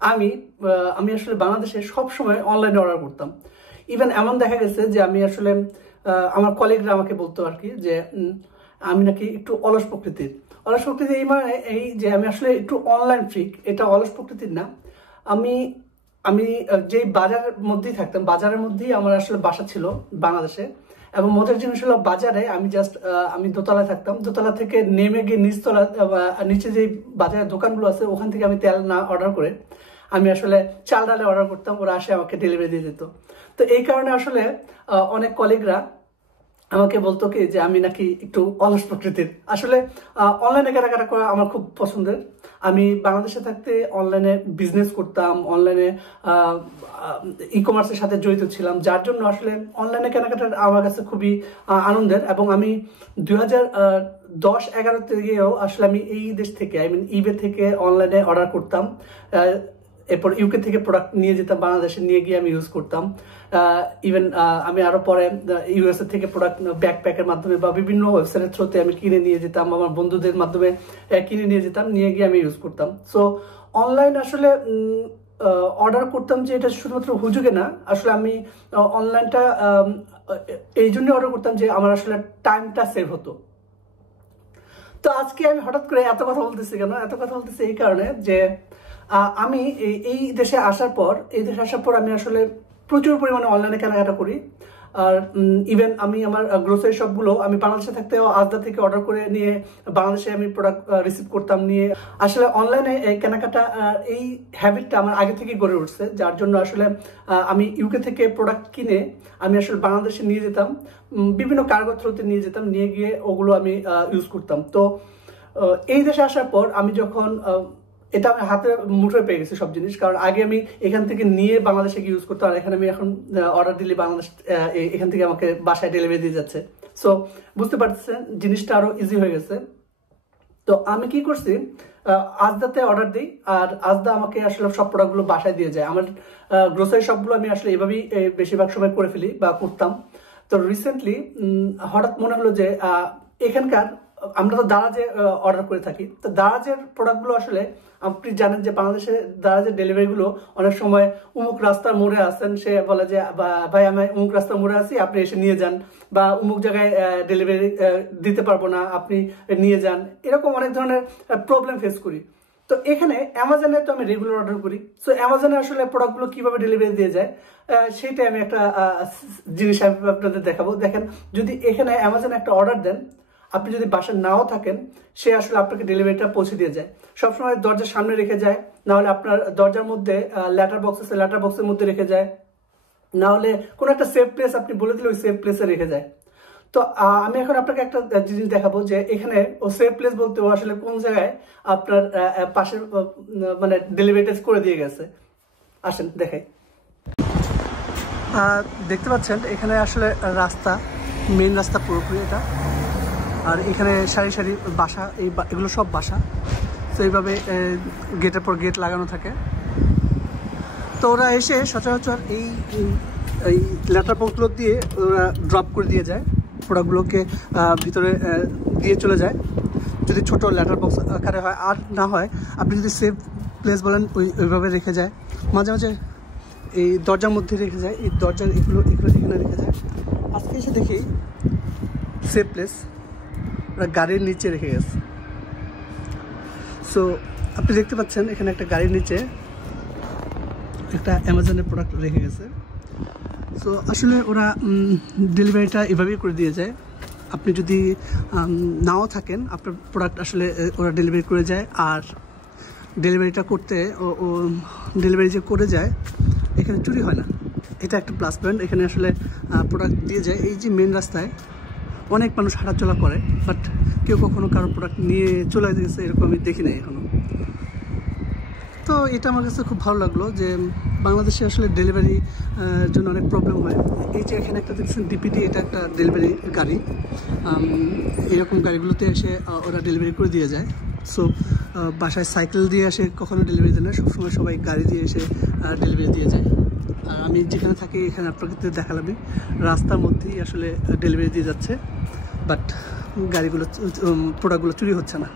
আমি আমি আসলে বাংলাদেশে সবসময় অনলাইনে অর্ডার করতাম। ইভেন এমন দেখা গেছে যে আমি আসলে আমার কলিগরা আমাকে বলতো আর কি যে আমি নাকি একটু অলস প্রকৃতির। অলস প্রকৃতির এই মানে এই যে আমি আসলে একটু অনলাইন ফ্রিক, এটা অলস প্রকৃতির না। আমি আমি যেই বাজারের মধ্যেই থাকতাম, বাজারের মধ্যেই আমার আসলে বাসা ছিল বাংলাদেশে। এবং মজার জিনিস হলো বাজারে আমি দোতলায় থাকতাম, দোতলা থেকে নেমে গিয়ে নিচে যে বাজারের দোকানগুলো আছে ওখান থেকে আমি তেল না অর্ডার করে আমি আসলে চাল ডালে অর্ডার করতাম, ওরা আসে আমাকে ডেলিভারি দিয়ে দিত। তো এই কারণে আসলে অনেক কলিগরা আমাকে বলতো কি যে আমি নাকি একটু অলস প্রকৃতির। আসলে অনলাইনে কেনাকাটা করা আমার খুব পছন্দের। আমি বাংলাদেশে থাকতে অনলাইনে বিজনেস করতাম, অনলাইনে ই কমার্সের সাথে জড়িত ছিলাম, যার জন্য আসলে অনলাইনে কেনাকাটা আমার কাছে খুবই আনন্দের। এবং আমি 2010-11 থেকেও আসলে আমি এই দেশ থেকে ইবে থেকে অনলাইনে অর্ডার করতাম। এরপর ইউকে থেকে প্রোডাক্ট নিয়ে যেতাম, বাংলাদেশে নিয়ে গিয়ে আমি ইউজ করতাম। ইভেন আমি আরো পরে ইউএসএ থেকে প্রোডাক্ট ব্যাকপ্যাকের মাধ্যমে বা বিভিন্ন ওয়েবসাইটের থ্রুতে আমি কিনে নিয়ে যেতাম, আমার বন্ধুদের মাধ্যমে কিনে নিয়ে যেতাম, নিয়ে গিয়ে আমি ইউজ করতাম। সো অনলাইন আসলে অর্ডার করতাম যে এটা শুধুমাত্র হুজুগে না, আসলে আমি অনলাইনটা এই জন্য অর্ডার করতাম যে আমার আসলে টাইমটা সেভ হতো। তো আজকে আমি হঠাৎ করে এত কথা বলতেছি কেন? এত কথা বলতেছি এই কারণে যে আমি এই দেশে আসার পর আমি আসলে প্রচুর পরিমাণে অনলাইনে কেনাকাটা করি। আর ইভেন আমি আমার গ্রোসারি শপগুলো আমি বাংলাদেশে থাকতেও আজদা থেকে অর্ডার করে নিয়ে বাংলাদেশে আমি প্রোডাক্ট রিসিভ করতাম নিয়ে। আসলে অনলাইনে কেনাকাটা এই হ্যাবিটটা আমার আগে থেকেই গড়ে উঠছে, যার জন্য আসলে আমি ইউকে থেকে প্রোডাক্ট কিনে আমি আসলে বাংলাদেশে নিয়ে যেতাম, বিভিন্ন কার্গো থ্রুতে নিয়ে যেতাম, নিয়ে গিয়ে ওগুলো আমি ইউজ করতাম। তো এই দেশে আসার পর আমি যখন এটা আমি হাতে মুঠোয় পেয়ে গেছি সব জিনিস, কারণ আগে আমি এখান থেকে নিয়ে বাংলাদেশে গিয়ে ইউজ করতাম, আর এখানে আমি এখন অর্ডার দিলে বাংলাদেশ এখান থেকে আমাকে বাসায় ডেলিভারি দিয়ে যাচ্ছে। সো বুঝতে পারছেন জিনিসটা আরো ইজি হয়ে গেছে। তো আমি কি করছি, আজদাতে অর্ডার দিই আর আজদা আমাকে আসলে সব প্রোডাক্টগুলো বাসায় দিয়ে যায়। আমার গ্রোসারি শপগুলো আমি আসলে এভাবেই বেশিরভাগ সময় করে ফেলি বা করতাম। তো রিসেন্টলি হঠাৎ মনে হলো যে এখানকার আমরা তো দারাজে অর্ডার করে থাকি, তো দারাজের প্রোডাক্টগুলো আসলে আপনি জানেন যে বাংলাদেশে দারাজের ডেলিভারিগুলো অনেক সময় উমুক রাস্তার মোড়ে আসেন, সে বলে যে ভাই আমি উমুক রাস্তার মোড়ে আছি, আপনি এসে নিয়ে যান, বা উমুক জায়গায় ডেলিভারি দিতে পারবো না, আপনি নিয়ে যান। এরকম অনেক ধরনের প্রবলেম ফেস করি। তো এখানে অ্যামাজনে তো আমি রেগুলার অর্ডার করি। সো অ্যামাজনে আসলে প্রোডাক্টগুলো কিভাবে ডেলিভারি দিয়ে যায় সেইটাই আমি একটা জিনিস আপনাদের দেখাবো। দেখেন, যদি এখানে অ্যামাজনে একটা অর্ডার দেন, আপনি যদি বাসায় নাও থাকেন, সে আসলে আপনাকে ডেলিভারিটা পৌঁছে দিয়ে যায়। সবসময় দরজার সামনে রেখে যায়, না হলে আপনার দরজার মধ্যে লেটার বক্স আছে, লেটার বক্সের মধ্যে রেখে যায়, না হলে কোনো একটা সেফ প্লেস আপনি বলে দিলে ওই সেফ প্লেসে রেখে যায়। তো আমি এখন আপনাকে একটা জিনিস দেখাবো যে এখানে ও সেফ প্লেস বলতে ও আসলে কোন জায়গায় আপনার পাশের মানে ডেলিভারিটা করে দিয়ে গেছে। আসেন দেখাই। দেখতে পাচ্ছেন এখানে আসলে রাস্তা, মেইন রাস্তা পুরোপুরি এটা, আর এখানে সারি সারি বাসা, এগুলো সব বাসা। তো এইভাবে গেটের পর গেট লাগানো থাকে। তো ওরা এসে সচরাচর এই লেটার বক্সগুলো দিয়ে ওরা ড্রপ করে দিয়ে যায়, প্রোডাক্টগুলোকে ভিতরে দিয়ে চলে যায়। যদি ছোট লেটার বক্স আকারে হয়, আর না হয় আপনি যদি সেফ প্লেস বলেন ওইভাবে রেখে যায়। মাঝে মাঝে এই দরজার মধ্যে রেখে যায়, এই দরজার এগুলো এখানে রেখে যায়। আজকে এসে দেখি সেফ প্লেস ওরা গাড়ির নিচে রেখে গেছে। সো আপনি দেখতে পাচ্ছেন এখানে একটা গাড়ির নিচে একটা অ্যামাজনের প্রোডাক্ট রেখে গেছে। সো আসলে ওরা ডেলিভারিটা এভাবেই করে দিয়ে যায়। আপনি যদি নাও থাকেন, আপনার প্রোডাক্ট আসলে ওরা ডেলিভারি করে যায়। আর ডেলিভারিটা করতে ও ডেলিভারি যে করে যায়, এখানে চুরি হয় না, এটা একটা প্লাস পয়েন্ট। এখানে আসলে প্রোডাক্ট দিয়ে যায়। এই যে মেন রাস্তায় অনেক মানুষ হাঁটাচলা করে, বাট কেউ কখনো কারো প্রোডাক্ট নিয়ে চলে গেছে এরকম আমি দেখি নাই এখনো। তো এটা আমার কাছে খুব ভালো লাগলো যে বাংলাদেশে আসলে ডেলিভারি জন্য অনেক প্রবলেম হয়। এই যে এখানে একটা দেখছেন ডিপিটি, এটা একটা ডেলিভারি গাড়ি। এরকম গাড়িগুলোতে এসে ওরা ডেলিভারি করে দিয়ে যায়। সো বাসায় সাইকেল দিয়ে এসে কখনো ডেলিভারি দেয় না, সবসময় সবাই গাড়ি দিয়ে এসে ডেলিভারি দিয়ে যায়। আর আমি যেখানে থাকি এখানে আপনাকে দেখালামই, রাস্তার মধ্যেই আসলে ডেলিভারি দিয়ে যাচ্ছে, বাট গাড়িগুলো প্রোডাক্টগুলো চুরি হচ্ছে না।